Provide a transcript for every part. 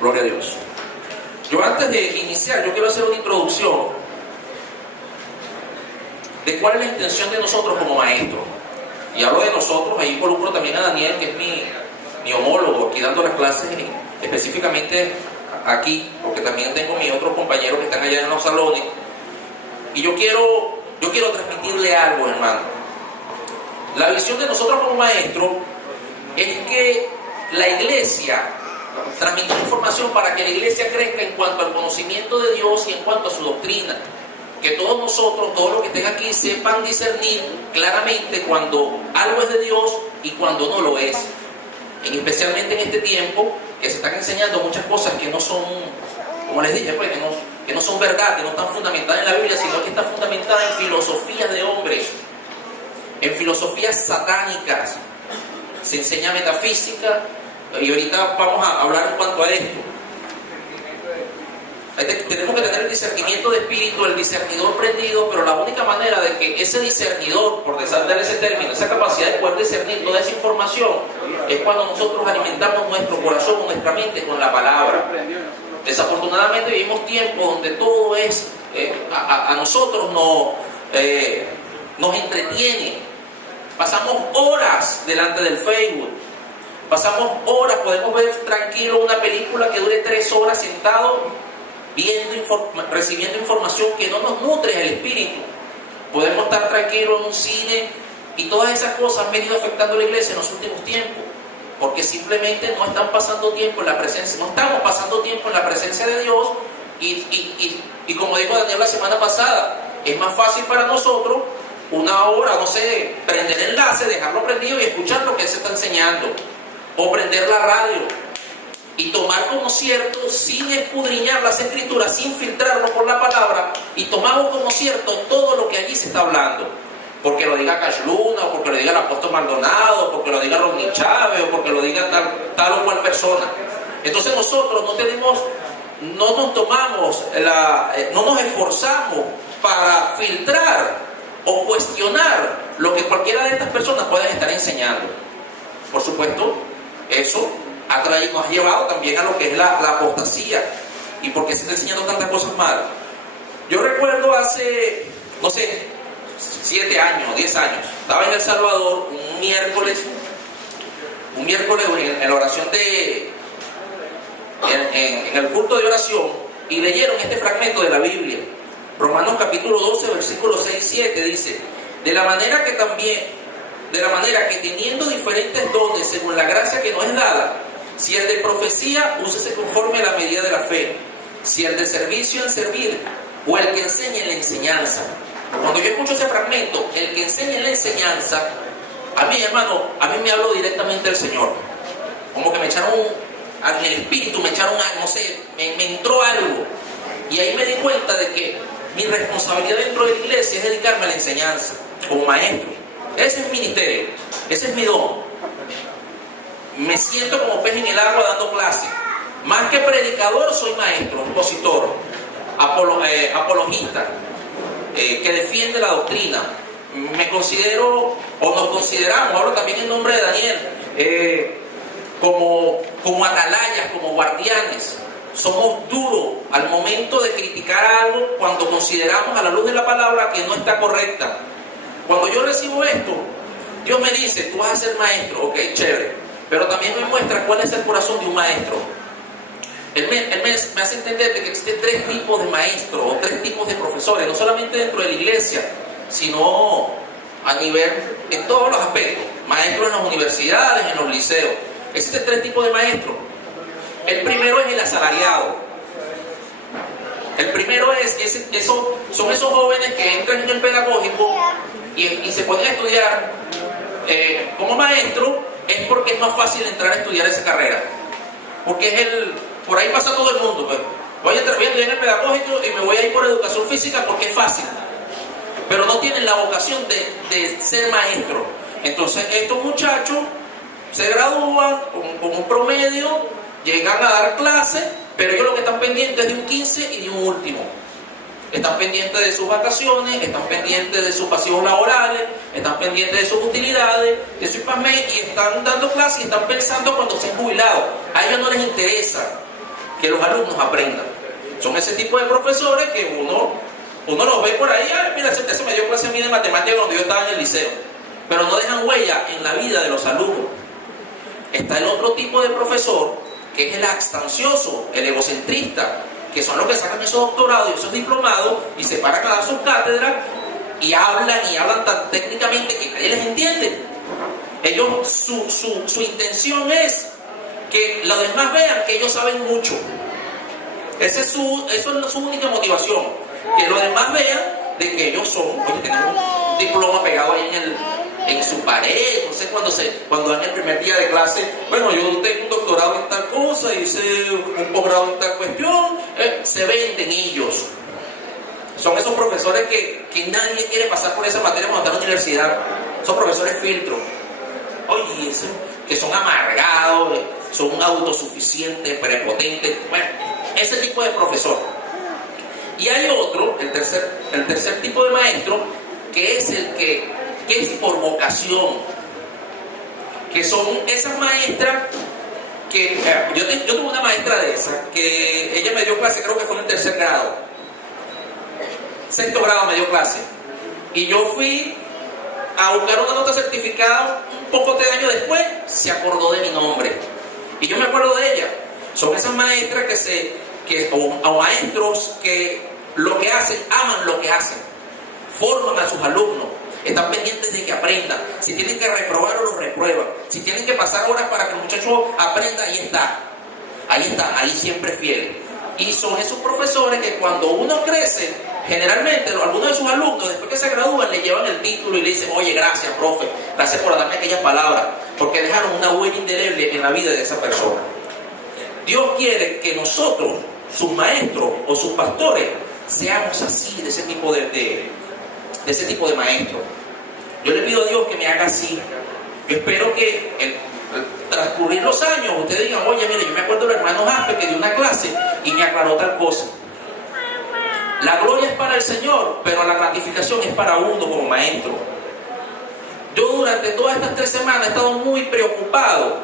Gloria a Dios. Yo antes de iniciar, yo quiero hacer una introducción de cuál es la intención de nosotros como maestros. Y hablo de nosotros, ahí involucro también a Daniel, que es mi homólogo, aquí dando las clases específicamente aquí, porque también tengo mis otros compañeros que están allá en los salones. Y yo quiero transmitirle algo, hermano. La visión de nosotros como maestros es que la iglesia, transmitir información para que la iglesia crezca en cuanto al conocimiento de Dios y en cuanto a su doctrina. Que todos nosotros, todos los que estén aquí, sepan discernir claramente cuando algo es de Dios y cuando no lo es. Especialmente en este tiempo, que se están enseñando muchas cosas que no son, como les dije, pues, que no son verdad, que no están fundamentadas en la Biblia, sino que están fundamentadas en filosofías de hombres, en filosofías satánicas. Se enseña metafísica, y ahorita vamos a hablar en cuanto a esto. Tenemos que tener el discernimiento de espíritu, el discernidor prendido, pero la única manera de que ese discernidor, por desarrollar ese término, esa capacidad de poder discernir toda esa información, es cuando nosotros alimentamos nuestro corazón, nuestra mente con la palabra. Desafortunadamente vivimos tiempos donde todo es, a nosotros nos entretiene. Pasamos horas delante del Facebook, pasamos horas, podemos ver tranquilo una película que dure 3 horas sentado, recibiendo información que no nos nutre el espíritu. Podemos estar tranquilos en un cine y todas esas cosas han venido afectando a la iglesia en los últimos tiempos, porque simplemente no están pasando tiempo en la presencia, no estamos pasando tiempo en la presencia de Dios y como dijo Daniel la semana pasada, es más fácil para nosotros una hora, no sé, prender el enlace, dejarlo prendido y escuchar lo que él se está enseñando, o prender la radio y tomar como cierto, sin escudriñar las escrituras, sin filtrarlo por la palabra, y tomamos como cierto todo lo que allí se está hablando, porque lo diga Cash Luna, o porque lo diga el apóstol Maldonado, o porque lo diga Rodney Chávez, o porque lo diga tal o cual persona. Entonces nosotros no nos esforzamos para filtrar o cuestionar lo que cualquiera de estas personas pueden estar enseñando. Por supuesto, eso nos ha llevado también a lo que es la apostasía, y porque se está enseñando tantas cosas mal. Yo recuerdo hace, no sé, 7 años, 10 años, estaba en El Salvador un miércoles en la oración en el culto de oración, y leyeron este fragmento de la Biblia. Romanos capítulo 12, versículos 6 y 7 dice: de la manera que teniendo diferentes dones según la gracia que nos es dada, si el de profecía, úsese conforme a la medida de la fe; si el de servicio, en servir; o el que enseñe en la enseñanza. Cuando yo escucho ese fragmento, el que enseña en la enseñanza, a mí, hermano, a mí me habló directamente el Señor. Como que me echaron en el espíritu, no sé, me entró algo. Y ahí me di cuenta de que mi responsabilidad dentro de la iglesia es dedicarme a la enseñanza, como maestro. Ese es mi ministerio, ese es mi don. Me siento como pez en el agua dando clases. Más que predicador, soy maestro, expositor, apologista, que defiende la doctrina. Me considero, o nos consideramos, hablo también en nombre de Daniel, como atalayas, como guardianes. Somos duros al momento de criticar algo cuando consideramos a la luz de la palabra que no está correcta. Cuando yo recibo esto, Dios me dice: tú vas a ser maestro, ok, chévere, pero también me muestra cuál es el corazón de un maestro. Él me hace entender que existen 3 tipos de maestros o 3 tipos de profesores, no solamente dentro de la iglesia, sino a nivel, en todos los aspectos. Maestros en las universidades, en los liceos. Existen 3 tipos de maestros. El primero es el asalariado. El primero son esos jóvenes que entran en el pedagógico y se ponen a estudiar como maestro. Es porque es más fácil entrar a estudiar esa carrera, porque por ahí pasa todo el mundo, pues. Voy a estudiar en el pedagógico y me voy a ir por educación física porque es fácil, pero no tienen la vocación de ser maestro. Entonces estos muchachos se gradúan con un promedio, llegan a dar clases, pero ellos lo que están pendientes es de un 15 y de un último. Están pendientes de sus vacaciones, están pendientes de sus pasivos laborales, están pendientes de sus utilidades, de su IPAME, y están dando clases y están pensando cuando sean jubilados. A ellos no les interesa que los alumnos aprendan. Son ese tipo de profesores que uno los ve por ahí. Ay, mira, ese me dio clase a mí de matemáticas cuando yo estaba en el liceo, pero no dejan huella en la vida de los alumnos. Está el otro tipo de profesor, que es el abstancioso, el egocentrista, que son los que sacan esos doctorados y esos diplomados y se paran a dar sus cátedras y hablan tan técnicamente que nadie les entiende. Ellos, su intención es que los demás vean que ellos saben mucho. Eso es su única motivación, que los demás vean de que ellos son, oye, tienen un diploma pegado ahí en su pared, no sé, cuando dan el primer día de clase, bueno, yo tengo un doctorado en tal cosa, hice un posgrado en tal cuestión, se venden ellos. Son esos profesores que nadie quiere pasar por esa materia cuando está en la universidad. Son profesores filtro. Oye, que son amargados, son autosuficientes, prepotentes. Bueno, ese tipo de profesor. Y hay otro, el tercer tipo de maestro, que es el que es por vocación. Que son esas maestras que... yo tuve una maestra de esas, que ella me dio clase, creo que fue en el tercer grado. Sexto grado me dio clase. Y yo fui a buscar una nota certificada un poco de años después, se acordó de mi nombre. Y yo me acuerdo de ella. Son esas maestras o maestros que lo que hacen, aman lo que hacen. Forman a sus alumnos. Están pendientes de que aprendan. Si tienen que reprobar, o lo reprueban. Si tienen que pasar horas para que el muchacho aprenda, ahí está. Ahí siempre fiel. Y son esos profesores que cuando uno crece, generalmente algunos de sus alumnos, después que se gradúan, le llevan el título y le dicen: oye, gracias, profe, gracias por darme aquellas palabras, porque dejaron una huella indeleble en la vida de esa persona. Dios quiere que nosotros, sus maestros o sus pastores, seamos así, de ese tipo de maestros. Yo le pido a Dios que me haga así. Yo espero que al transcurrir los años ustedes digan: oye, mire, yo me acuerdo del hermano Jasper que dio una clase y me aclaró tal cosa. La gloria es para el Señor, pero la gratificación es para uno como maestro. Yo durante todas estas 3 semanas he estado muy preocupado,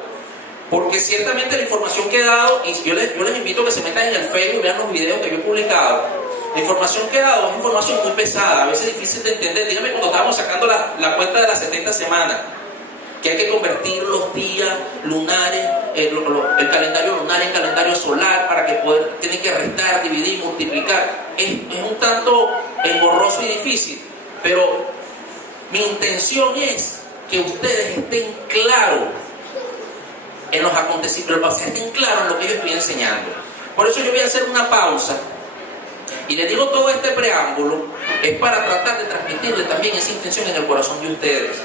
porque ciertamente la información que he dado, y yo les invito a que se metan en el Facebook y vean los videos que yo he publicado. La información que he dado es información muy pesada, a veces difícil de entender. Dígame cuando estábamos sacando la cuenta de las 70 semanas, que hay que convertir los días lunares, el calendario lunar en calendario solar, para que tienen que restar, dividir, multiplicar. Es un tanto engorroso y difícil, pero mi intención es que ustedes estén claros en los acontecimientos, estén claros en lo que yo estoy enseñando. Por eso yo voy a hacer una pausa y les digo todo este preámbulo, es para tratar de transmitirle también esa intención en el corazón de ustedes.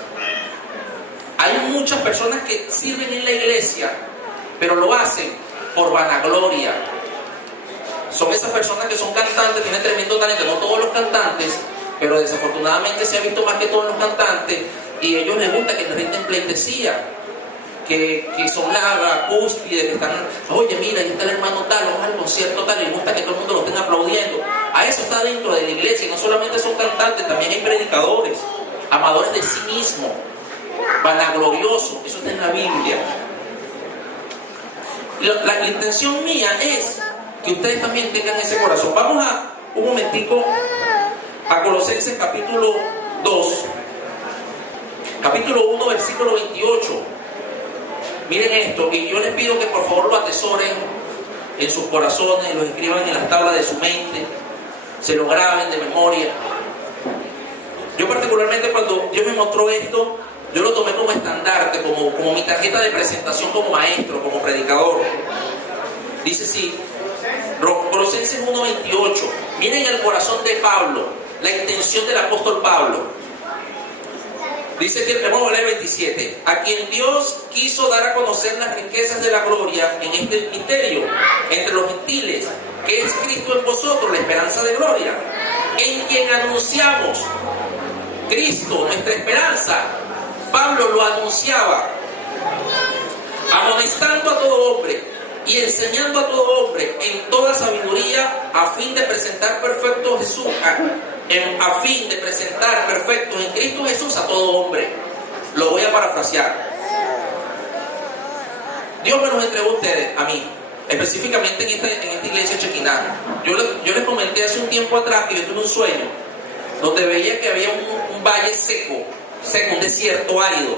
Hay muchas personas que sirven en la iglesia, pero lo hacen por vanagloria. Son esas personas que son cantantes, tienen tremendo talento, no todos los cantantes, pero desafortunadamente se ha visto más que todos los cantantes, y a ellos les gusta que les rinden pleitesía, que son la cúspide, que están: oye, mira, ahí está el hermano tal, vamos al concierto tal, y les gusta que todo el mundo lo esté aplaudiendo. A eso está dentro de la iglesia, y no solamente son cantantes, también hay predicadores, amadores de sí mismos, vanagloriosos. Eso está en la Biblia. La intención mía es que ustedes también tengan ese corazón. Vamos un momentico a Colosenses capítulo 2, capítulo 1, versículo 28. Miren esto, y yo les pido que por favor lo atesoren en sus corazones, lo escriban en las tablas de su mente, se lo graben de memoria. Yo particularmente, cuando Dios me mostró esto, yo lo tomé como estandarte, como mi tarjeta de presentación como maestro, como predicador. Dice así, Colosenses 1:28. Miren el corazón de Pablo, la intención del apóstol Pablo. Dice que, vamos a leer 27. A quien Dios quiso dar a conocer las riquezas de la gloria en este misterio entre los gentiles, que es Cristo en vosotros, la esperanza de gloria, en quien anunciamos Cristo, nuestra esperanza. Pablo lo anunciaba, amonestando a todo hombre y enseñando a todo hombre en toda sabiduría, a fin de presentar perfecto Jesús, a fin de presentar perfectos en Cristo Jesús a todo hombre. Lo voy a parafrasear. Dios me los entregó a ustedes, a mí, específicamente en esta iglesia Chequiná. Yo les comenté hace un tiempo atrás que yo tuve un sueño donde veía que había un valle seco, un desierto árido,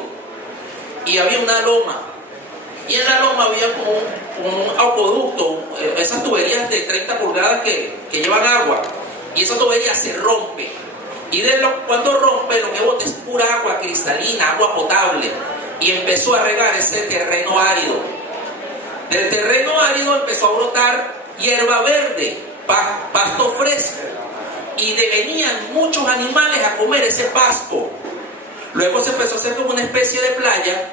y había una loma, y en la loma había como un acueducto, esas tuberías de 30 pulgadas que llevan agua, y esa tubería se rompe, y cuando rompe lo que bota es pura agua cristalina, agua potable, y empezó a regar ese terreno árido. Del terreno árido empezó a brotar hierba verde, pasto fresco, y venían muchos animales a comer ese pasto. Luego se empezó a hacer como una especie de playa,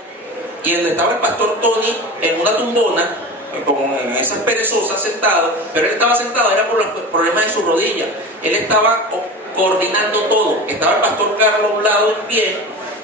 y donde estaba el pastor Tony en una tumbona, como en esas perezosas, sentado, pero él estaba sentado, era por los problemas de su rodilla. Él estaba coordinando todo. Estaba el pastor Carlos a un lado en pie,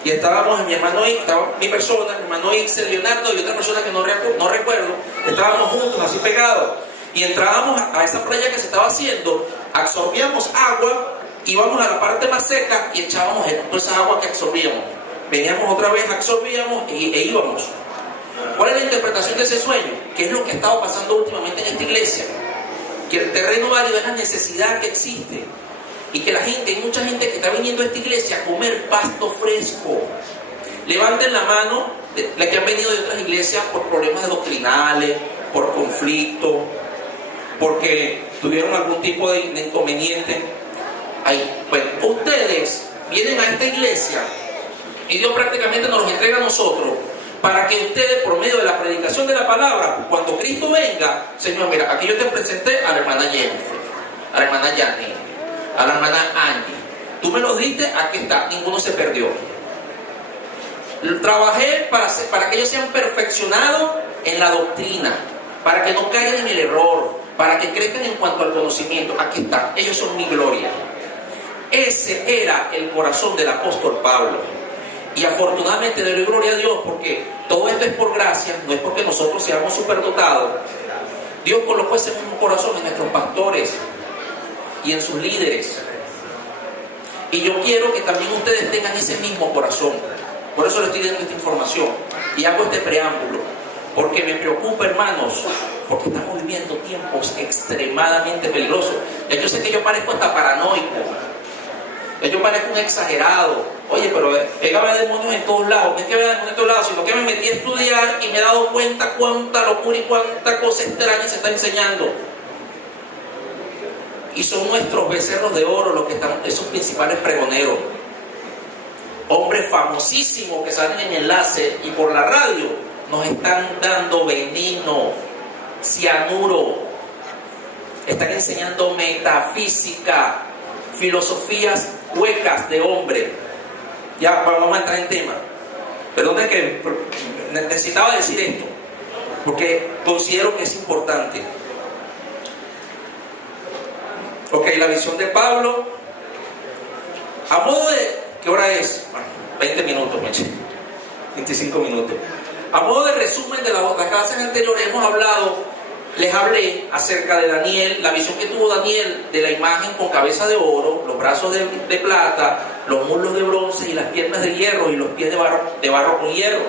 y estábamos mi hermano Ix, estaba mi persona, mi hermano Ix, Leonardo y otra persona que no recuerdo. Estábamos juntos, así pegados, y entrábamos a esa playa que se estaba haciendo, absorbíamos agua, íbamos a la parte más seca y echábamos toda esa agua que absorbíamos. Veníamos otra vez, absorbíamos e íbamos. ¿Cuál es la interpretación de ese sueño? ¿Qué es lo que ha estado pasando últimamente en esta iglesia? Que el terreno árido es la necesidad que existe, y que hay mucha gente que está viniendo a esta iglesia a comer pasto fresco. Levanten la mano la que han venido de otras iglesias por problemas doctrinales, por conflicto, porque tuvieron algún tipo de inconveniente. Bueno, ustedes vienen a esta iglesia y Dios prácticamente nos los entrega a nosotros para que ustedes, por medio de la predicación de la palabra, cuando Cristo venga, Señor, mira, aquí yo te presenté a la hermana Jennifer, a la hermana Janine, a la hermana Angie. Tú me los diste, aquí está, ninguno se perdió. Trabajé para que ellos sean perfeccionados en la doctrina, para que no caigan en el error, para que crezcan en cuanto al conocimiento. Aquí está, ellos son mi gloria. Ese era el corazón del apóstol Pablo. Y afortunadamente le doy gloria a Dios, porque todo esto es por gracia, no es porque nosotros seamos superdotados. Dios colocó ese mismo corazón en nuestros pastores y en sus líderes. Y yo quiero que también ustedes tengan ese mismo corazón. Por eso les estoy dando esta información y hago este preámbulo, porque me preocupa, hermanos, porque estamos viviendo tiempos extremadamente peligrosos. Ya yo sé que yo parezco hasta paranoico, ya yo parezco un exagerado. Oye, pero pégame demonios en todos lados. No es que vea demonios en todos lados, sino que me metí a estudiar y me he dado cuenta cuánta locura y cuánta cosa extraña se está enseñando. Y son nuestros becerros de oro los que están, esos principales pregoneros. Hombres famosísimos que salen en enlace y por la radio nos están dando veneno, cianuro. Están enseñando metafísica, filosofías huecas de hombre. Ya, vamos a entrar en tema. Perdón, que necesitaba decir esto, porque considero que es importante. Ok, la visión de Pablo. A modo de... ¿Qué hora es? 20 minutos, 25 minutos. A modo de resumen de las clases anteriores les hablé acerca de Daniel, la visión que tuvo Daniel de la imagen con cabeza de oro, los brazos de plata, los muslos de bronce y las piernas de hierro y los pies de barro con hierro.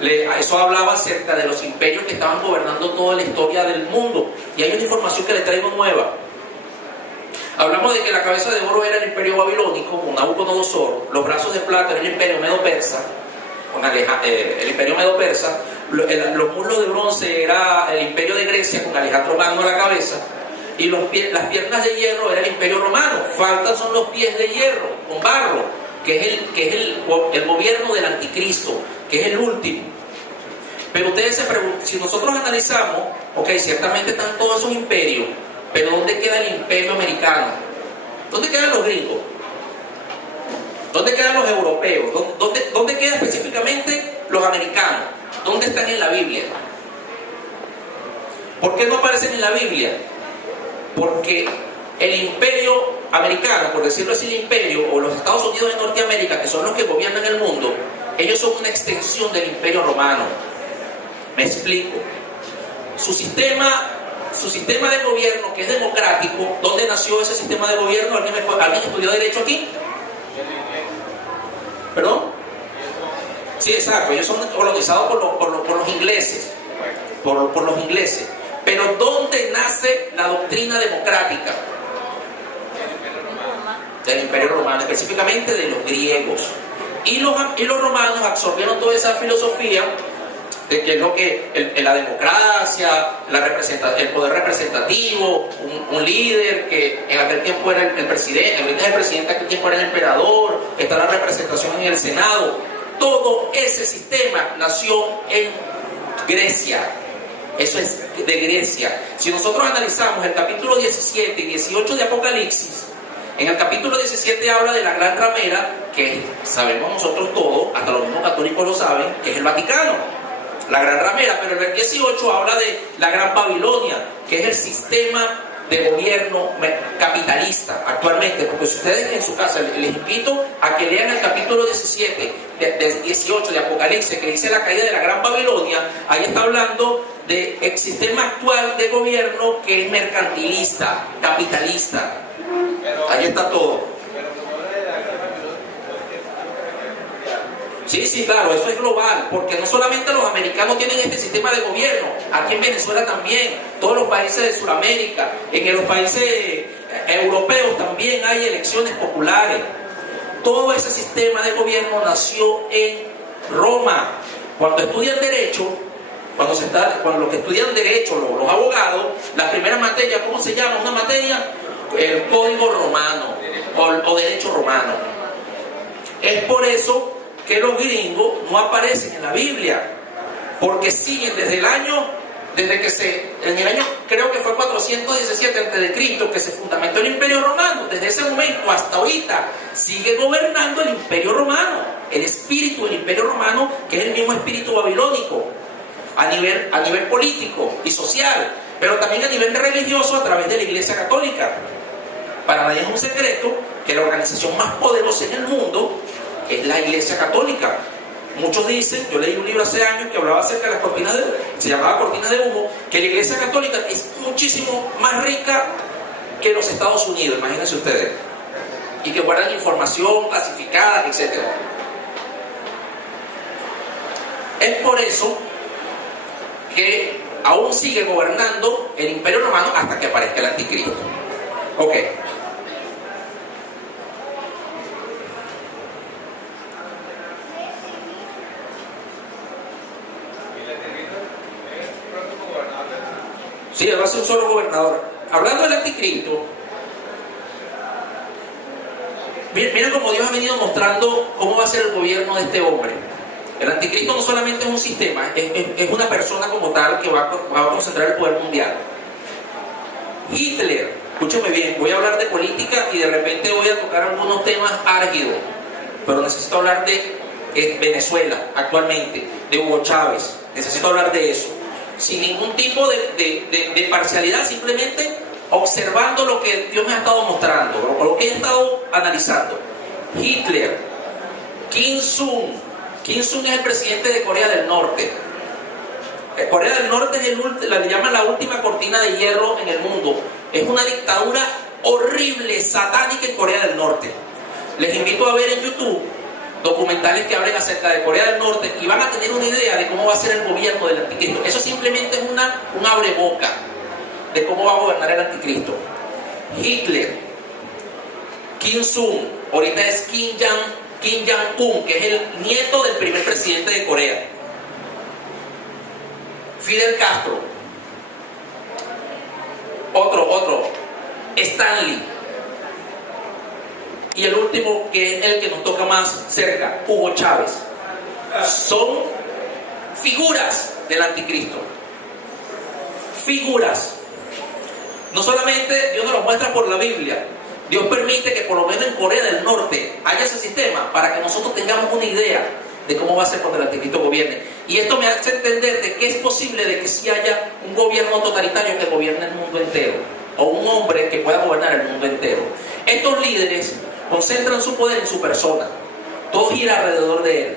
Eso hablaba acerca de los imperios que estaban gobernando toda la historia del mundo. Y hay una información que les traigo nueva. Hablamos de que la cabeza de oro era el imperio babilónico con Nabucodonosor, los brazos de plata era el imperio medo-persa, el imperio medo-persa, los muslos de bronce era el imperio de Grecia con Alejandro Magno a la cabeza, y las piernas de hierro era el imperio romano. Faltan son los pies de hierro con barro, que es el gobierno del anticristo, que es el último. Pero ustedes se preguntan, si nosotros analizamos, ok, ciertamente están todos esos imperios, pero ¿dónde queda el imperio americano? ¿Dónde quedan los gringos? ¿Dónde quedan los europeos? ¿Dónde quedan específicamente los americanos? ¿Dónde están en la Biblia? ¿Por qué no aparecen en la Biblia? Porque el imperio americano, por decirlo así, el imperio, o los Estados Unidos de Norteamérica, que son los que gobiernan el mundo, ellos son una extensión del imperio romano. Me explico. Su sistema de gobierno, que es democrático, ¿dónde nació ese sistema de gobierno? ¿Alguien estudió derecho aquí? ¿Perdón? Sí, exacto. Ellos son colonizados por los ingleses. por los ingleses. Pero ¿dónde nace la doctrina democrática? Del Imperio Romano, específicamente de los griegos. Y los romanos absorbieron toda esa filosofía de que es lo que la democracia, el poder representativo, un líder que en aquel tiempo era el presidente, ahorita es el presidente, en aquel tiempo era el emperador, está la representación en el Senado. Todo ese sistema nació en Grecia. Eso es de Grecia. Si nosotros analizamos el capítulo 17 y 18 de Apocalipsis, en el capítulo 17 habla de la gran ramera, que sabemos nosotros todos, hasta los mismos católicos lo saben, que es el Vaticano, la gran ramera. Pero el 18 habla de la gran Babilonia, que es el sistema de gobierno capitalista actualmente. Porque si ustedes en su casa, les invito a que lean el capítulo 17 de 18 de Apocalipsis, que dice la caída de la gran Babilonia. Ahí está hablando del sistema actual de gobierno, que es mercantilista, capitalista. Ahí está todo. Sí, claro, eso es global, porque no solamente los americanos tienen este sistema de gobierno, aquí en Venezuela también, todos los países de Sudamérica, en los países europeos también hay elecciones populares. Todo ese sistema de gobierno nació en Roma. Cuando estudian derecho, cuando los que estudian derecho, los abogados, la primera materia, ¿cómo se llama? Una materia, el código romano o derecho romano. Es por eso que los gringos no aparecen en la Biblia, porque siguen en el año creo que fue 417 a.C. que se fundamentó el Imperio Romano. Desde ese momento hasta ahorita sigue gobernando el Imperio Romano, el espíritu del Imperio Romano, que es el mismo espíritu babilónico a nivel político y social, pero también a nivel religioso a través de la Iglesia Católica. Para nadie es un secreto que la organización más poderosa en el mundo es la Iglesia Católica. Muchos dicen, yo leí un libro hace años que hablaba acerca de las cortinas de humo, se llamaba Cortinas de Humo, que la Iglesia Católica es muchísimo más rica que los Estados Unidos, imagínense ustedes, y que guardan información clasificada, etc. Es por eso que aún sigue gobernando el Imperio Romano hasta que aparezca el Anticristo. Ok. Sí, va a ser un solo gobernador. Hablando del Anticristo, miren cómo Dios ha venido mostrando cómo va a ser el gobierno de este hombre. El Anticristo no solamente es un sistema, es una persona como tal que va a concentrar el poder mundial. Hitler, escúchame bien, voy a hablar de política y de repente voy a tocar algunos temas álgidos, pero necesito hablar de Venezuela actualmente, de Hugo Chávez, necesito hablar de eso, sin ningún tipo de parcialidad, simplemente observando lo que Dios me ha estado mostrando, o lo que he estado analizando. Hitler, Kim Il-sung es el presidente de Corea del Norte. Corea del Norte le llaman la última cortina de hierro en el mundo. Es una dictadura horrible, satánica en Corea del Norte. Les invito a ver en YouTube documentales que hablen acerca de Corea del Norte y van a tener una idea de cómo va a ser el gobierno del Anticristo. Eso simplemente es un abreboca de cómo va a gobernar el Anticristo. Hitler, Kim Il-sung, ahorita es Kim Jong-un, que es el nieto del primer presidente de Corea. Fidel Castro, otro, Stanley, y el último, que es el que nos toca más cerca, Hugo Chávez. Son figuras del Anticristo. Figuras. No solamente Dios nos lo muestra por la Biblia, Dios permite que por lo menos en Corea del Norte haya ese sistema para que nosotros tengamos una idea de cómo va a ser cuando el Anticristo gobierne. Y esto me hace entender de que es posible de que sí haya un gobierno totalitario que gobierne el mundo entero, o un hombre que pueda gobernar el mundo entero. Estos líderes concentran su poder en su persona, todo gira alrededor de él,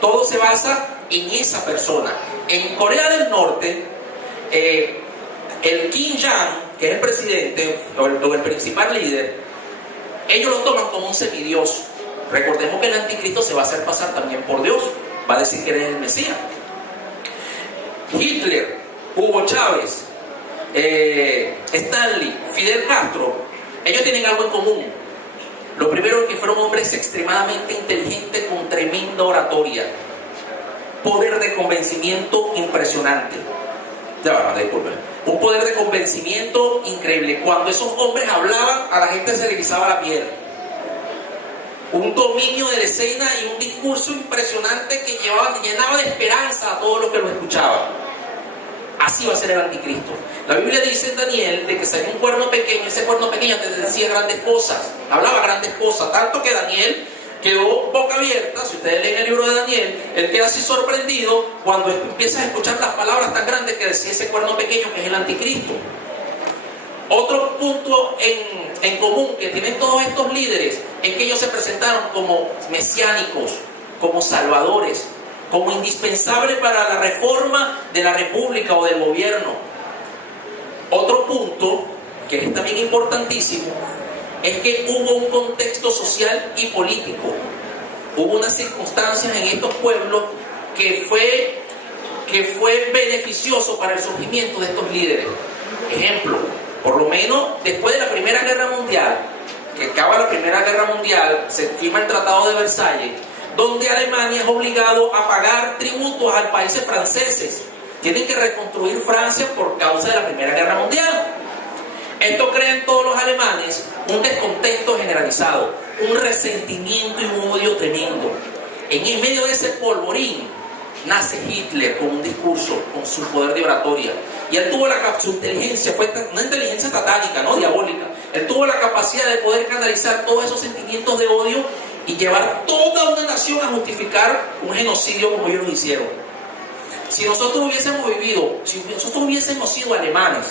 todo se basa en esa persona. En Corea del Norte, el Kim Jong, que es el presidente o el principal líder, ellos lo toman como un semidios. Recordemos que el Anticristo se va a hacer pasar también por Dios, va a decir que eres el Mesías. Hitler, Hugo Chávez, Stanley, Fidel Castro, ellos tienen algo en común. Lo primero es que fueron hombres extremadamente inteligentes con tremenda oratoria, poder de convencimiento impresionante. Disculpen. Un poder de convencimiento increíble. Cuando esos hombres hablaban, a la gente se le erizaba la piel. Un dominio de la escena y un discurso impresionante que llenaba de esperanza a todos los que lo escuchaban. Así va a ser el anticristo. La Biblia dice en Daniel de que salió un cuerno pequeño. Ese cuerno pequeño te decía grandes cosas, hablaba grandes cosas, tanto que Daniel quedó boca abierta. Si ustedes leen el libro de Daniel, él queda así sorprendido cuando empiezas a escuchar las palabras tan grandes que decía ese cuerno pequeño, que es el anticristo. Otro punto en común que tienen todos estos líderes es que ellos se presentaron como mesiánicos, como salvadores, como indispensables para la reforma de la república o del gobierno. Otro punto que es también importantísimo es que hubo un contexto social y político. Hubo unas circunstancias en estos pueblos que fue beneficioso para el surgimiento de estos líderes. Ejemplo, por lo menos después de la Primera Guerra Mundial, que acaba la Primera Guerra Mundial, se firma el Tratado de Versalles, donde Alemania es obligado a pagar tributos a países franceses. Tienen que reconstruir Francia por causa de la Primera Guerra Mundial. Esto crea en todos los alemanes un descontento generalizado, un resentimiento y un odio tremendo. En medio de ese polvorín nace Hitler con un discurso, con su poder de oratoria. Y él tuvo su inteligencia, fue una inteligencia satánica, no diabólica. Él tuvo la capacidad de poder canalizar todos esos sentimientos de odio y llevar toda una nación a justificar un genocidio como ellos lo hicieron. Si nosotros hubiésemos sido alemanes,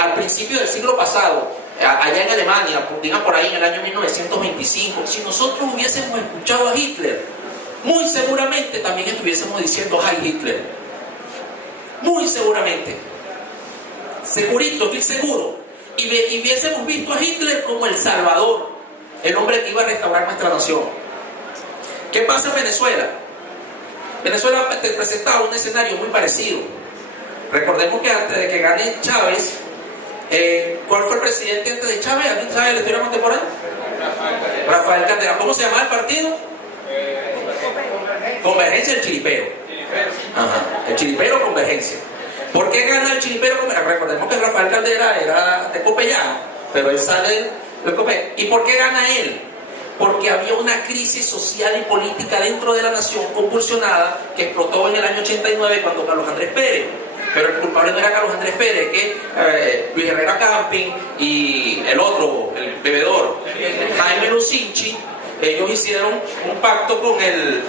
al principio del siglo pasado, allá en Alemania, digan por ahí en el año 1925, si nosotros hubiésemos escuchado a Hitler, muy seguramente también estuviésemos diciendo Heil Hitler. Muy seguramente. Segurito, estoy seguro. Y hubiésemos visto a Hitler como el Salvador, el hombre que iba a restaurar nuestra nación. ¿Qué pasa en Venezuela? Venezuela te presentaba un escenario muy parecido. Recordemos que antes de que gane Chávez, ¿cuál fue el presidente antes de Chávez? ¿Alguien sabe de la historia contemporánea? Rafael Caldera. ¿Cómo se llamaba el partido? Convergencia del Chiripero. Ajá, el Chiripero Convergencia. ¿Por qué gana el Chiripero? Recordemos que Rafael Caldera era de Copellano, pero él sale de Copellano. ¿Y por qué gana él? Porque había una crisis social y política dentro de la nación convulsionada que explotó en el año 89 cuando Carlos Andrés Pérez. Pero el culpable no era Carlos Andrés Pérez, que Luis Herrera Camping y el otro, el bebedor, Jaime Lucinchi, ellos hicieron un pacto con el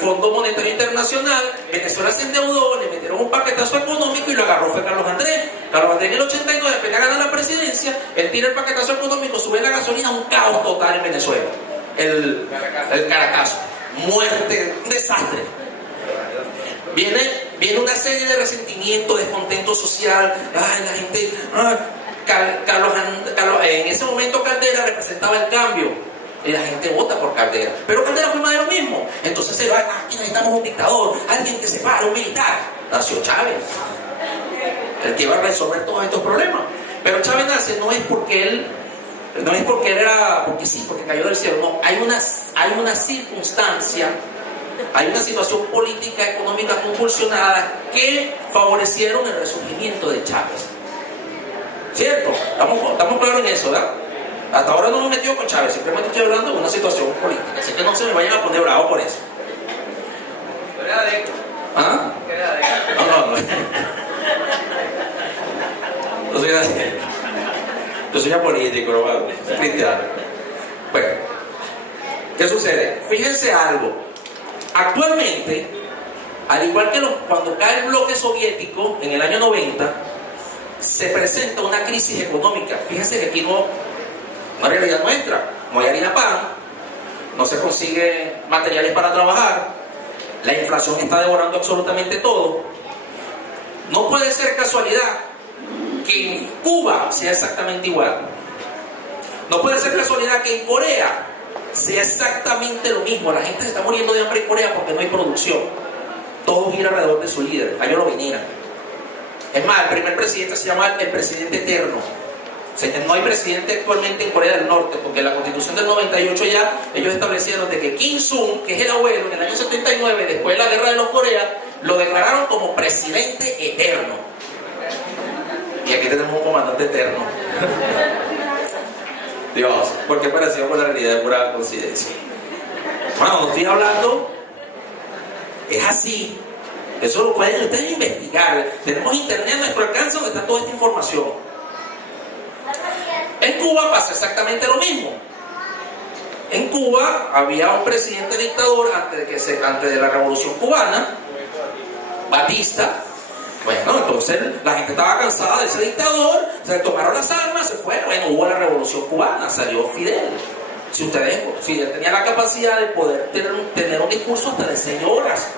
Fondo Monetario Internacional. Venezuela se endeudó, le metieron un paquetazo económico y lo agarró fue Carlos Andrés. Carlos Andrés en el 89, apenas gana la presidencia, él tira el paquetazo económico, sube la gasolina, un caos total en Venezuela. El Caracazo, muerte, un desastre. Viene una serie de resentimiento, descontento social. Ay, la gente. En ese momento Caldera representaba el cambio. Y la gente vota por Caldera. Pero Caldera fue más de lo mismo. Entonces se va, aquí necesitamos un dictador, alguien que se pare, un militar. Nació Chávez, el que iba a resolver todos estos problemas. Pero Chávez nace no es porque él era, porque sí, porque cayó del cielo. No, hay una circunstancia. Hay una situación política, económica convulsionada que favorecieron el resurgimiento de Chávez. ¿Cierto? Estamos claros en eso, ¿verdad? Hasta ahora no me he metido con Chávez, simplemente estoy hablando de una situación política. Así que no se me vayan a poner bravo por eso. ¿Ah? No. Yo soy apolítico, no cristiano. Bueno, ¿qué sucede? Fíjense algo. Actualmente, al igual que cuando cae el bloque soviético en el año 90, se presenta una crisis económica. Fíjense que aquí no hay realidad nuestra, no hay harina pan, no se consigue materiales para trabajar, la inflación está devorando absolutamente todo. No puede ser casualidad que en Cuba sea exactamente igual. No puede ser casualidad que en Corea sea exactamente lo mismo. La gente se está muriendo de hambre en Corea porque no hay producción. todo gira alrededor de su líder. A ellos lo veneran. Es más, el primer presidente se llama el presidente eterno. O sea, no hay presidente actualmente en Corea del Norte, porque en la constitución del 98 ya ellos establecieron de que Kim Il-sung, que es el abuelo, en el año 79, después de la guerra de los Coreas, lo declararon como presidente eterno. Y aquí tenemos un comandante eterno. Dios, porque parecido con la realidad de pura coincidencia. Bueno, no estoy hablando, es así. Eso lo pueden ustedes investigar. Tenemos internet a nuestro alcance donde está toda esta información. En Cuba pasa exactamente lo mismo. En Cuba había un presidente dictador antes de la Revolución Cubana, Batista. Bueno, entonces la gente estaba cansada de ese dictador, se tomaron las armas, se fueron. Bueno, hubo la Revolución Cubana, salió Fidel. Fidel tenía la capacidad de poder tener un discurso hasta de 6 horas.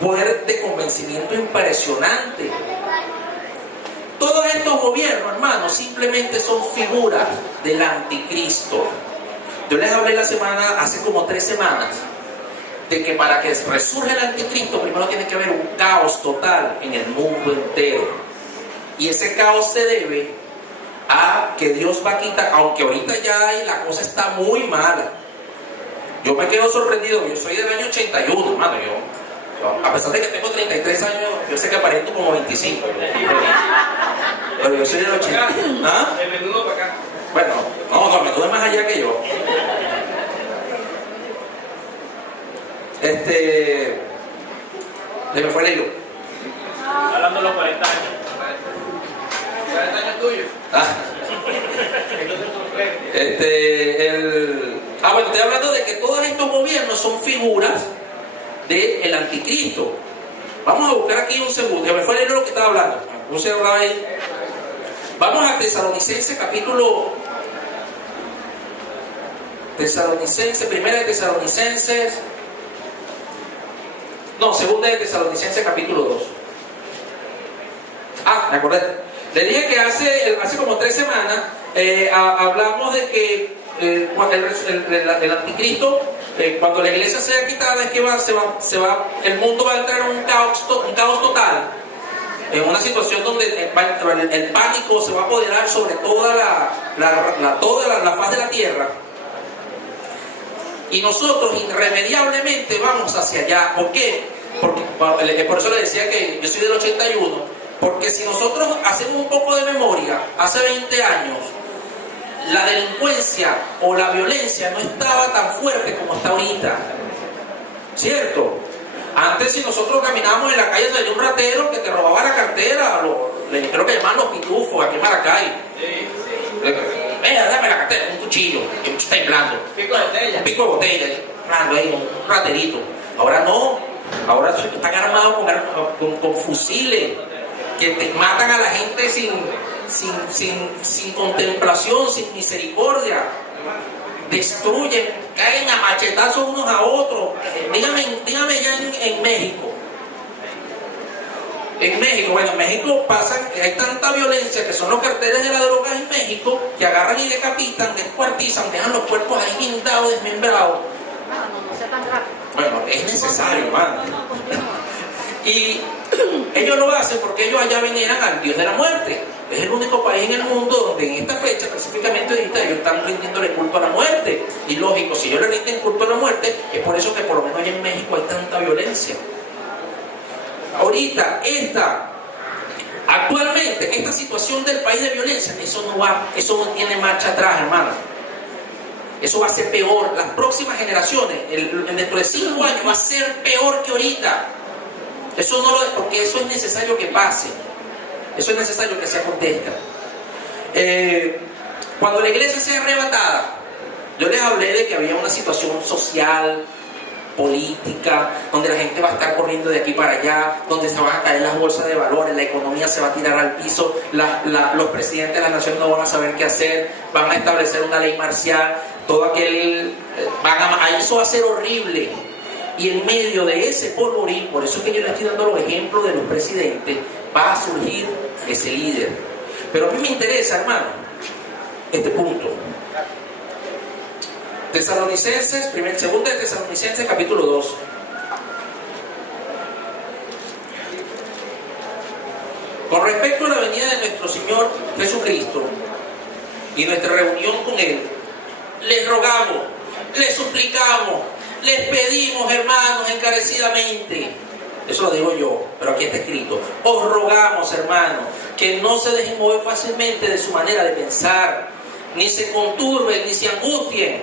Poder de convencimiento impresionante. Todos estos gobiernos, hermanos, simplemente son figuras del anticristo. Yo les hablé hace como 3 semanas, de que para que resurja el anticristo, primero tiene que haber un caos total en el mundo entero. Y ese caos se debe a que Dios va a quitar, aunque ahorita ya la cosa está muy mala. Yo me quedo sorprendido, yo soy del año 81, hermano, a pesar de que tengo 33 años, yo sé que aparento como 25. Pero yo soy del 80. ¿Ah? El menudo para acá. Bueno, no, el menudo es más allá que yo. Se me fue el hilo. Hablando de los 40 años. 40 años tuyos. Bueno, estoy hablando de que todos estos gobiernos son figuras del anticristo. Vamos a buscar aquí un segundo. Me fue el hilo lo que estaba hablando. No se hablaba ahí. Vamos a Tesalonicenses capítulo. Primera de Tesalonicenses. No, segunda de Tesalonicenses capítulo 2. Me acordé. Le dije que hace como 3 semanas hablamos de que el anticristo, cuando la iglesia sea quitada, es que el mundo va a entrar en un caos total, en una situación donde el pánico se va a apoderar sobre toda la faz de la tierra. Y nosotros irremediablemente vamos hacia allá. ¿Por qué? Porque por eso le decía que yo soy del 81. Porque si nosotros hacemos un poco de memoria, hace 20 años, la delincuencia o la violencia no estaba tan fuerte como está ahorita. ¿Cierto? Antes, si nosotros caminábamos en la calle, salía un ratero que te robaba la cartera, creo que llamaban los pitufos aquí en Maracay. Venga, dame la cartera, un cuchillo, que mucho está temblando. Un pico de botella, un raterito. Ahora no, ahora están armados con fusiles que te matan a la gente sin contemplación, sin misericordia. Destruyen, caen a machetazos unos a otros. Dígame ya en México. En México hay tanta violencia que son los carteles de la droga en México que agarran y decapitan, descuartizan, dejan los cuerpos ahí guindados, desmembrados. No sea tan rápido. Bueno, es necesario, hermano. Y ellos lo hacen porque ellos allá veneran al Dios de la muerte. Es el único país en el mundo donde en esta fecha específicamente ahorita ellos están rindiéndole culto a la muerte. Y lógico, si ellos le rinden culto a la muerte, es por eso que por lo menos allá en México hay tanta violencia. Ahorita, actualmente, esta situación del país de violencia, eso no tiene marcha atrás, hermano. Eso va a ser peor. Las próximas generaciones, dentro de 5 años, va a ser peor que ahorita. Porque eso es necesario que pase. Eso es necesario que se acontezca. Cuando la iglesia sea arrebatada, yo les hablé de que había una situación social, política, donde la gente va a estar corriendo de aquí para allá, donde se van a caer las bolsas de valores, la economía se va a tirar al piso, los presidentes de las naciones no van a saber qué hacer, van a establecer una ley marcial, eso va a ser horrible. Y en medio de ese polvorín, por eso es que yo les estoy dando los ejemplos de los presidentes, va a surgir ese líder. Pero a mí me interesa, hermano, este punto. Segunda de Tesalonicenses, capítulo 2. Con respecto a la venida de nuestro Señor Jesucristo y nuestra reunión con Él, les rogamos, les suplicamos, les pedimos, hermanos, encarecidamente. Eso lo digo yo, pero aquí está escrito. Os rogamos, hermanos, que no se dejen mover fácilmente de su manera de pensar, ni se conturben, ni se angustien,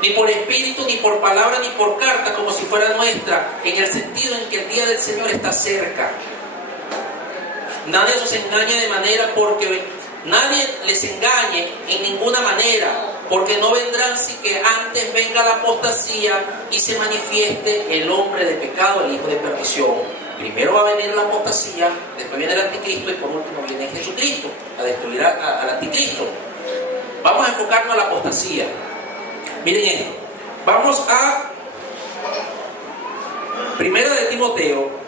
ni por espíritu, ni por palabra, ni por carta, como si fuera nuestra, en el sentido en que el día del Señor está cerca. Nadie os engañe de manera porque nadie les engañe en ninguna manera, porque no vendrán sin que antes venga la apostasía y se manifieste el hombre de pecado, el hijo de perdición. Primero va a venir la apostasía, después viene el anticristo y por último viene Jesucristo a destruir al anticristo. Vamos a enfocarnos a la apostasía. Miren esto. Vamos a Primera de Timoteo.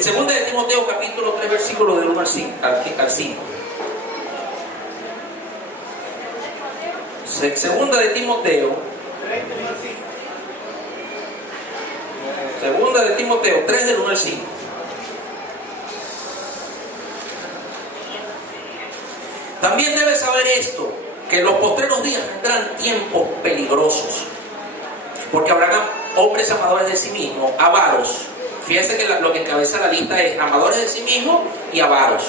Segunda de Timoteo capítulo 3 versículo del 1 al 5. Segunda de Timoteo. Segunda de Timoteo 3 del 1 al 5. También debes saber esto, que en los postreros días vendrán tiempos peligrosos, porque habrá hombres amadores de sí mismos, avaros. Fíjense que lo que encabeza la lista es amadores de sí mismos y avaros,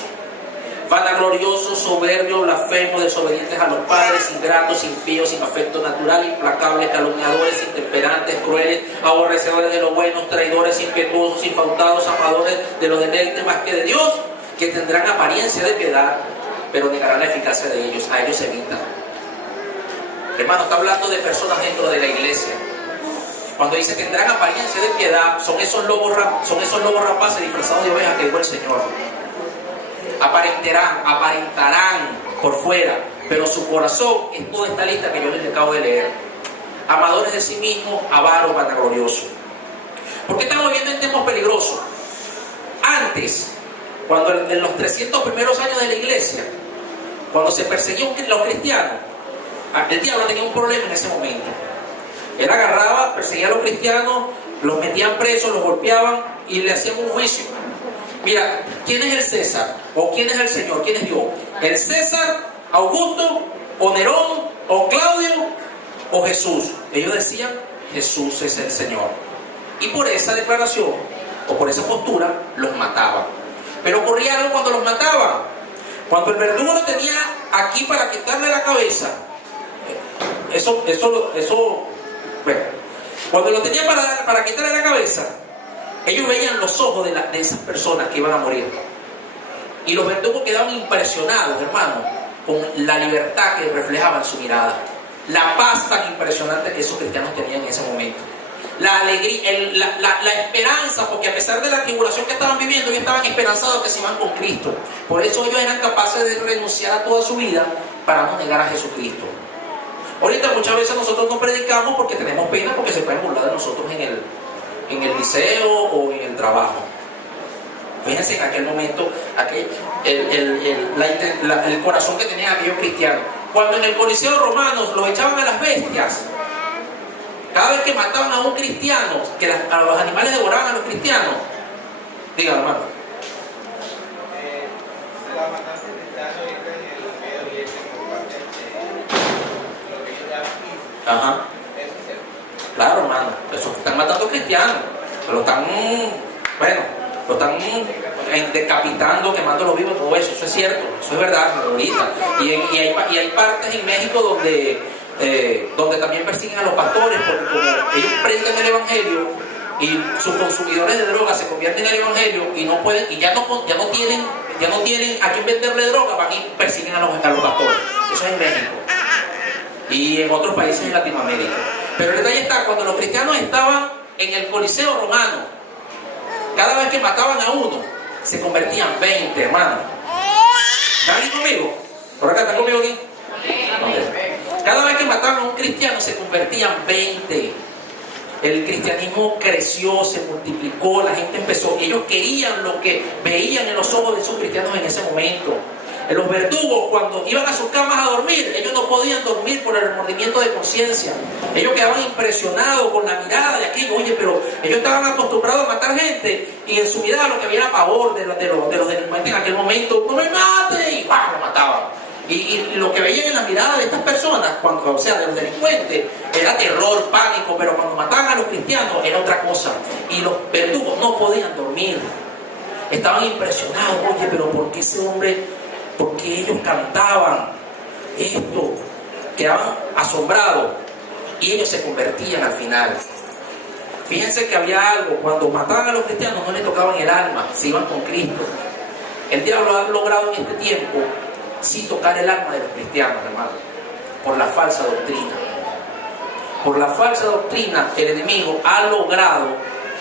vanagloriosos, soberbios, blasfemos, desobedientes a los padres, ingratos, impíos, sin afecto natural, implacables, calumniadores, intemperantes, crueles, aborrecedores de lo bueno, traidores, impetuosos, infautados, amadores de los deleites más que de Dios, que tendrán apariencia de piedad, pero negarán la eficacia de ellos. A ellos se evitan. Hermano, está hablando de personas dentro de la iglesia. Cuando dice tendrán apariencia de piedad, son esos lobos rapaces disfrazados de ovejas que dijo el Señor. Aparentarán por fuera, pero su corazón es toda esta lista que yo les acabo de leer. Amadores de sí mismos, avaros, vanagloriosos. ¿Por qué estamos viviendo en tiempos peligrosos? Antes, cuando en los 300 primeros años de la iglesia, cuando se perseguían los cristianos, el diablo tenía un problema en ese momento. Él agarraba, perseguía a los cristianos, los metían presos, los golpeaban y le hacían un juicio. Mira, ¿quién es el César? ¿O quién es el Señor? ¿Quién es Dios? ¿El César, Augusto, o Nerón, o Claudio, o Jesús? Ellos decían, Jesús es el Señor. Y por esa declaración, o por esa postura, los mataban. Pero ocurría algo cuando los mataban. Cuando el verdugo lo tenía aquí para quitarle la cabeza, bueno, cuando lo tenía para quitarle la cabeza, ellos veían los ojos de esas personas que iban a morir. Y los verdugos quedaban impresionados, hermano, con la libertad que reflejaba en su mirada. La paz tan impresionante que esos cristianos tenían en ese momento. La alegría, la esperanza, porque a pesar de la tribulación que estaban viviendo, ellos estaban esperanzados que se iban con Cristo. Por eso ellos eran capaces de renunciar a toda su vida para no negar a Jesucristo. Ahorita muchas veces nosotros no predicamos porque tenemos pena, porque se pueden burlar de nosotros en el liceo o en el trabajo. Fíjense en aquel momento, el corazón que tenían aquellos cristianos. Cuando en el Coliseo Romano los echaban a las bestias, cada vez que mataban a un cristiano, que a los animales devoraban a los cristianos, digan, hermano. La matanza cristiana ahorita en el Medio Oriente comparte lo que ellos llaman ISIS. Ajá. Eso es cierto. Claro, hermano, eso están matando cristianos, lo están decapitando, quemándolo vivo, todo eso, eso es cierto, eso es verdad, ahorita. Y hay partes en México donde también persiguen a los pastores, porque como ellos predican el evangelio y sus consumidores de droga se convierten en el evangelio y no pueden, y ya no tienen a quién venderle droga, van y persiguen a los pastores. Eso es en México y en otros países de Latinoamérica. Pero el detalle está, cuando los cristianos estaban en el Coliseo Romano, cada vez que mataban a uno, se convertían 20, hermano. ¿Están aquí conmigo? ¿Por acá están conmigo aquí? Cada vez que mataban a un cristiano, se convertían 20. el cristianismo creció, se multiplicó, la gente empezó, ellos querían lo que veían en los ojos de sus cristianos en ese momento. Los verdugos, cuando iban a sus camas a dormir, ellos no podían dormir por el remordimiento de conciencia. Ellos quedaban impresionados con la mirada de aquello. Oye, pero ellos estaban acostumbrados a matar gente y en su mirada lo que había era pavor de los delincuentes en aquel momento. ¡No me mate! Y ¡pam! Lo mataban. Y lo que veían en la mirada de estas personas, o sea, de los delincuentes, era terror, pánico, pero cuando mataban a los cristianos era otra cosa. Y los verdugos no podían dormir. Estaban impresionados. Oye, pero ¿por qué ese hombre, por qué ellos cantaban esto? Quedaban asombrados y ellos se convertían al final. Fíjense que había algo, cuando mataban a los cristianos no les tocaban el alma, se iban con Cristo. El diablo ha logrado en este tiempo sí tocar el alma de los cristianos, hermano, por la falsa doctrina. Por la falsa doctrina, el enemigo ha logrado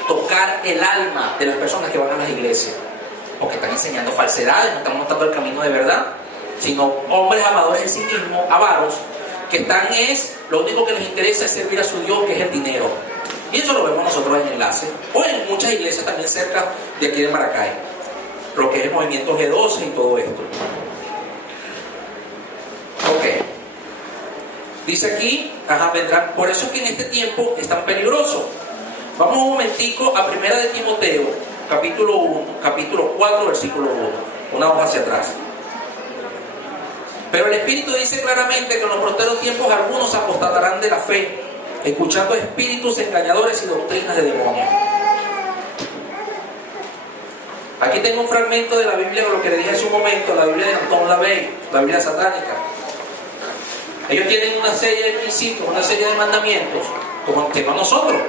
tocar el alma de las personas que van a las iglesias, porque están enseñando falsedades, no están mostrando el camino de verdad, sino hombres amadores de sí mismos, avaros, que están lo único que les interesa es servir a su Dios, que es el dinero. Y eso lo vemos nosotros en Enlace, o en muchas iglesias también cerca de aquí de Maracay, lo que es el movimiento G12 y todo esto. Ok. Dice aquí, vendrán. Por eso es que en este tiempo es tan peligroso. Vamos un momentico a 1 de Timoteo, capítulo 4, versículo 1. Una hoja hacia atrás. Pero el Espíritu dice claramente que en los posteros tiempos algunos apostatarán de la fe, escuchando espíritus engañadores y doctrinas de demonios. Aquí tengo un fragmento de la Biblia, lo que le dije hace un momento, la Biblia de Anton LaVey, la Biblia satánica. Ellos tienen una serie de principios, una serie de mandamientos, como tenemos nosotros.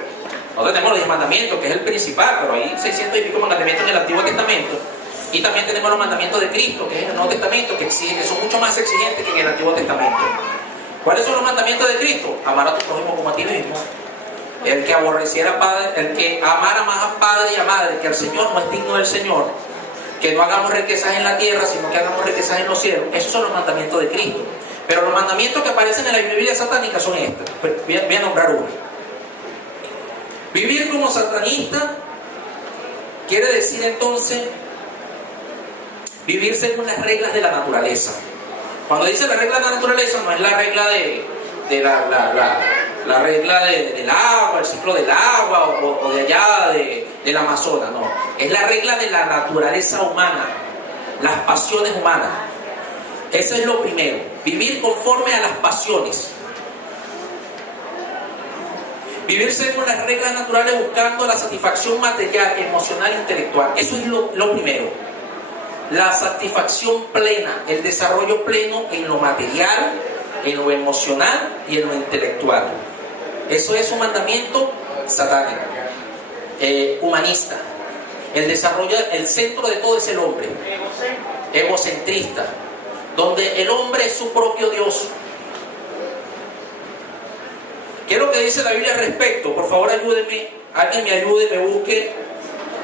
Nosotros tenemos los 10 mandamientos, que es el principal, pero hay 600 y pico mandamientos en el Antiguo Testamento. Y también tenemos los mandamientos de Cristo, que es en el Nuevo Testamento, que son mucho más exigentes que en el Antiguo Testamento. ¿Cuáles son los mandamientos de Cristo? Amar a tu prójimo como a ti mismo. El que aborreciera padre, el que amara más a padre y a madre que al Señor no es digno del Señor. Que no hagamos riquezas en la tierra, sino que hagamos riquezas en los cielos. Esos son los mandamientos de Cristo. Pero los mandamientos que aparecen en la Biblia satánica son estos. Voy a nombrar uno. Vivir como satanista quiere decir entonces vivir según las reglas de la naturaleza. Cuando dice la regla de la naturaleza, no es la regla la regla del agua, el ciclo del agua o de allá del Amazonas, no. Es la regla de la naturaleza humana, las pasiones humanas. Eso es lo primero, vivir conforme a las pasiones. Vivir según las reglas naturales buscando la satisfacción material, emocional e intelectual. Eso es lo primero. La satisfacción plena, el desarrollo pleno en lo material, en lo emocional y en lo intelectual. Eso es un mandamiento satánico, humanista. El desarrollo, el centro de todo es el hombre, egocentrista, donde el hombre es su propio Dios. ¿Qué es lo que dice la Biblia al respecto? Por favor, ayúdenme, alguien me ayude, me busque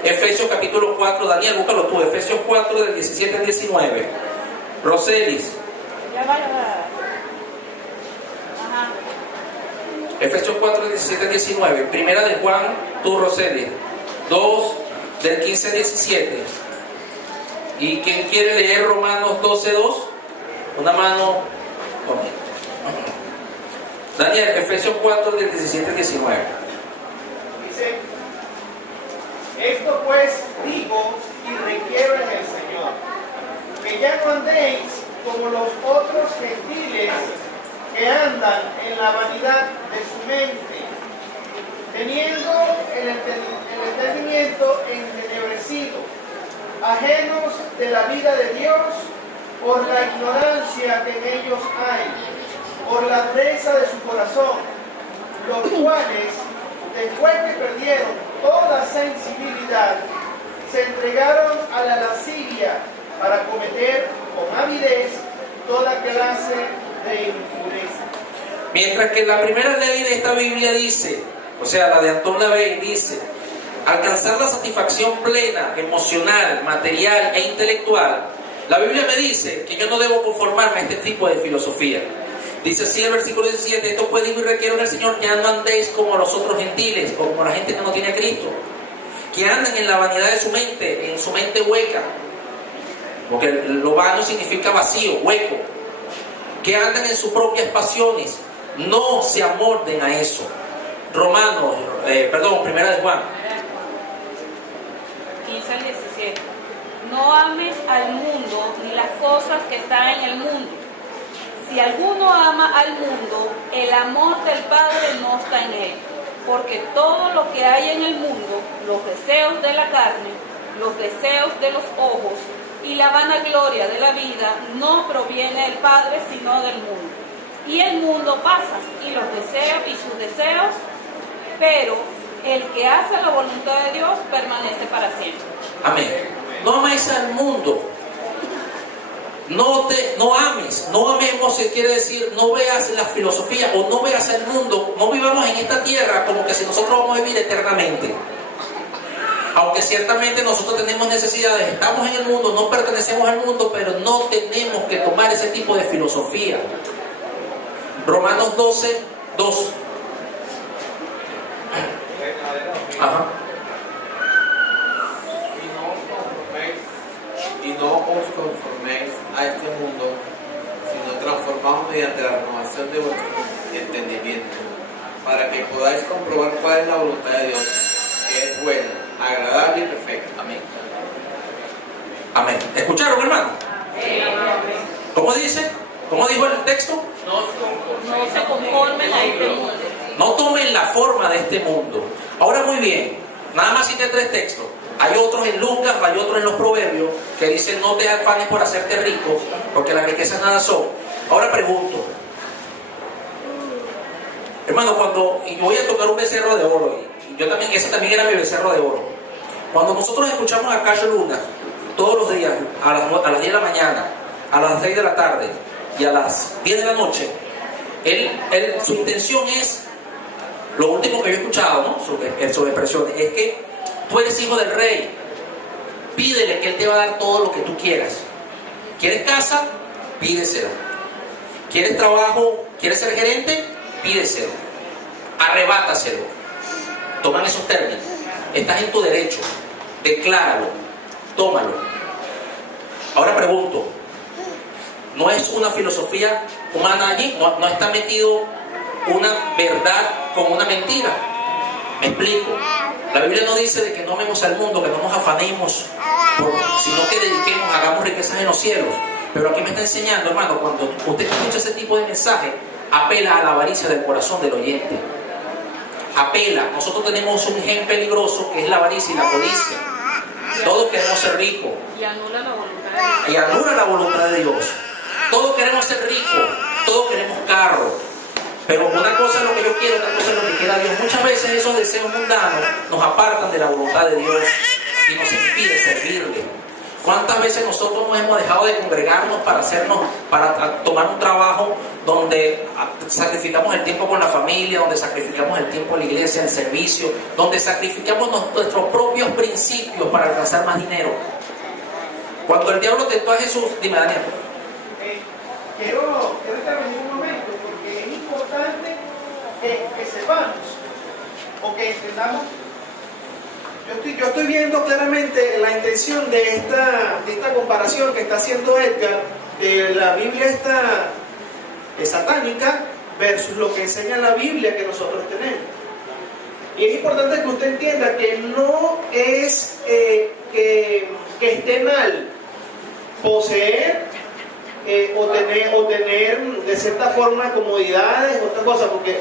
Efesios capítulo 4, Daniel, búscalo tú, Efesios 4 del 17 al 19. Roselis. Efesios 4 del 17 al 19. Primera de Juan, tú, Roselis. 2 del 15 al 17. ¿Y quién quiere leer Romanos 12:2? Una mano. Okay. Daniel, Efesios 4 del 17 al 19. Dice: esto pues digo y requiero en el Señor, que ya no andéis como los otros gentiles que andan en la vanidad de su mente, teniendo el entendimiento entenebrecido, ajenos de la vida de Dios por la ignorancia que en ellos hay, por la dureza de su corazón, los cuales, después que perdieron toda sensibilidad, se entregaron a la lascivia para cometer con avidez toda clase de impureza. Mientras que la primera ley de esta Biblia dice, o sea, la de Anton LaVey dice, alcanzar la satisfacción plena, emocional, material e intelectual, la Biblia me dice que yo no debo conformarme a este tipo de filosofía. Dice así el versículo 17: esto pues digo y requiero en el Señor, que no andéis como los otros gentiles, o como la gente que no tiene a Cristo, que andan en la vanidad de su mente, en su mente hueca, porque lo vano significa vacío, hueco, que andan en sus propias pasiones, no se amolden a eso. Primera de Juan 15 al 17. No ames al mundo ni las cosas que están en el mundo. Si alguno ama al mundo, el amor del Padre no está en él. Porque todo lo que hay en el mundo, los deseos de la carne, los deseos de los ojos y la vanagloria de la vida, no proviene del Padre, sino del mundo. Y el mundo pasa, y los deseos y sus deseos, pero el que hace la voluntad de Dios permanece para siempre. Amén. No améis al mundo. No amemos, quiere decir, no veas la filosofía o no veas el mundo. No vivamos en esta tierra como que si nosotros vamos a vivir eternamente. Aunque ciertamente nosotros tenemos necesidades, estamos en el mundo, no pertenecemos al mundo, pero no tenemos que tomar ese tipo de filosofía. Romanos 12, 2. Ajá. Y no os conforméis a este mundo, sino transformaos mediante la renovación de vuestro entendimiento, para que podáis comprobar cuál es la voluntad de Dios, que es buena, agradable y perfecta. Amén. Amén. ¿Escucharon, hermano? ¿Cómo dice? ¿Cómo dijo el texto? No se conformen a este mundo. No tomen la forma de este mundo. Ahora, muy bien, nada más cité 3 textos. Hay otros en Lucas, hay otros en los Proverbios que dicen: no te afanes por hacerte rico, porque las riquezas nada son. Ahora pregunto, hermano, y voy a tocar un becerro de oro, y yo también, ese también era mi becerro de oro. Cuando nosotros escuchamos a Cayo Luna todos los días, a las 10 de la mañana, a las 6 de la tarde y a las 10 de la noche, su intención es, lo último que yo he escuchado, ¿no?, sus expresiones, es que tú eres hijo del rey, pídele que él te va a dar todo lo que tú quieras. ¿Quieres casa? Pídeselo. ¿Quieres trabajo? ¿Quieres ser gerente? Pídeselo. Arrebátaselo. Toman esos términos. Estás en tu derecho. Decláralo. Tómalo. Ahora pregunto, ¿no es una filosofía humana allí? ¿No está metido una verdad con una mentira? Me explico. La Biblia no dice de que no amemos al mundo, que no nos afanemos, sino que dediquemos, hagamos riquezas en los cielos. Pero aquí me está enseñando, hermano, cuando usted escucha ese tipo de mensaje, apela a la avaricia del corazón del oyente. Apela. Nosotros tenemos un gen peligroso que es la avaricia y la codicia. Todos queremos ser ricos. Y anula la voluntad de Dios. Y anula la voluntad de Dios. Todos queremos ser ricos, todos queremos carro. Pero una cosa es lo que yo quiero, otra cosa es lo que quiera Dios. Muchas veces esos deseos mundanos nos apartan de la voluntad de Dios y nos impide servirle. ¿Cuántas veces nosotros nos hemos dejado de congregarnos para tomar un trabajo donde sacrificamos el tiempo con la familia, donde sacrificamos el tiempo en la iglesia, el servicio, donde sacrificamos nuestros propios principios para alcanzar más dinero? Cuando el diablo tentó a Jesús, dime, Daniel. Quiero intervenir un momento, porque es importante que sepamos o que entendamos. Yo estoy viendo claramente la intención de esta comparación que está haciendo Edgar de la Biblia esta satánica versus lo que enseña la Biblia que nosotros tenemos. Y es importante que usted entienda que no es que esté mal poseer o tener de cierta forma comodidades o otras cosas, porque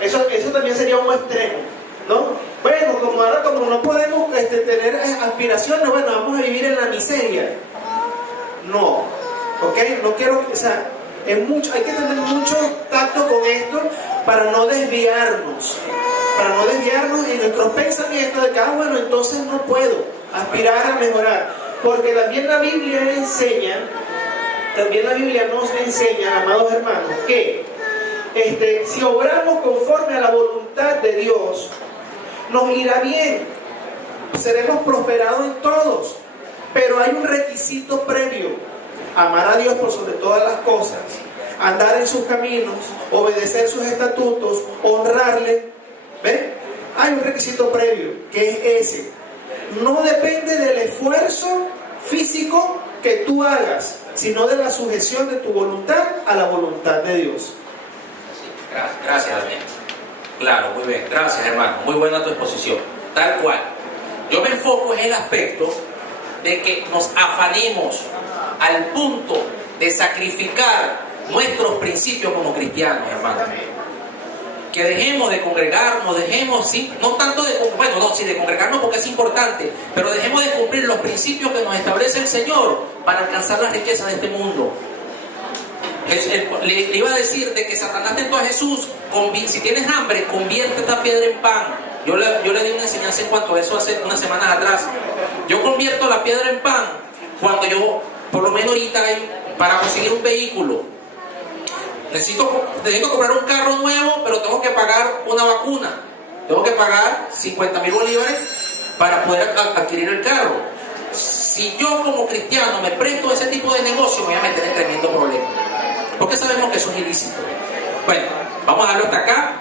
eso también sería un extremo, ¿no? Bueno, como ahora como no podemos tener aspiraciones, bueno, vamos a vivir en la miseria. No, ¿ok? No quiero, o sea, hay que tener mucho tacto con esto para no desviarnos en nuestros pensamientos de que, bueno, entonces no puedo aspirar a mejorar, porque también la Biblia nos enseña, amados hermanos, que si obramos conforme a la voluntad de Dios, nos irá bien, seremos prosperados en todos, pero hay un requisito previo: amar a Dios por sobre todas las cosas, andar en sus caminos, obedecer sus estatutos, honrarle. ¿Ven? Hay un requisito previo, que es ese. No depende del esfuerzo físico que tú hagas, sino de la sujeción de tu voluntad a la voluntad de Dios. Gracias, Daniel. Claro, muy bien. Gracias, hermano. Muy buena tu exposición. Tal cual. Yo me enfoco en el aspecto de que nos afanemos al punto de sacrificar nuestros principios como cristianos, hermano. Que dejemos de congregarnos, dejemos, sí, no tanto de, bueno, no, sí, de congregarnos porque es importante, pero dejemos de cumplir los principios que nos establece el Señor para alcanzar las riquezas de este mundo. Le iba a decir de que Satanás tentó a Jesús, si tienes hambre, convierte esta piedra en pan. Yo le di una enseñanza en cuanto a eso hace unas semanas atrás. Yo convierto la piedra en pan cuando yo, por lo menos ahorita, para conseguir un vehículo, necesito comprar un carro nuevo, pero tengo que pagar una vacuna. Tengo que pagar 50.000 bolívares para poder adquirir el carro. Si yo como cristiano me presto a ese tipo de negocio, me voy a meter en tremendo problema. Porque sabemos que eso es ilícito. Bueno, vamos a darlo hasta acá.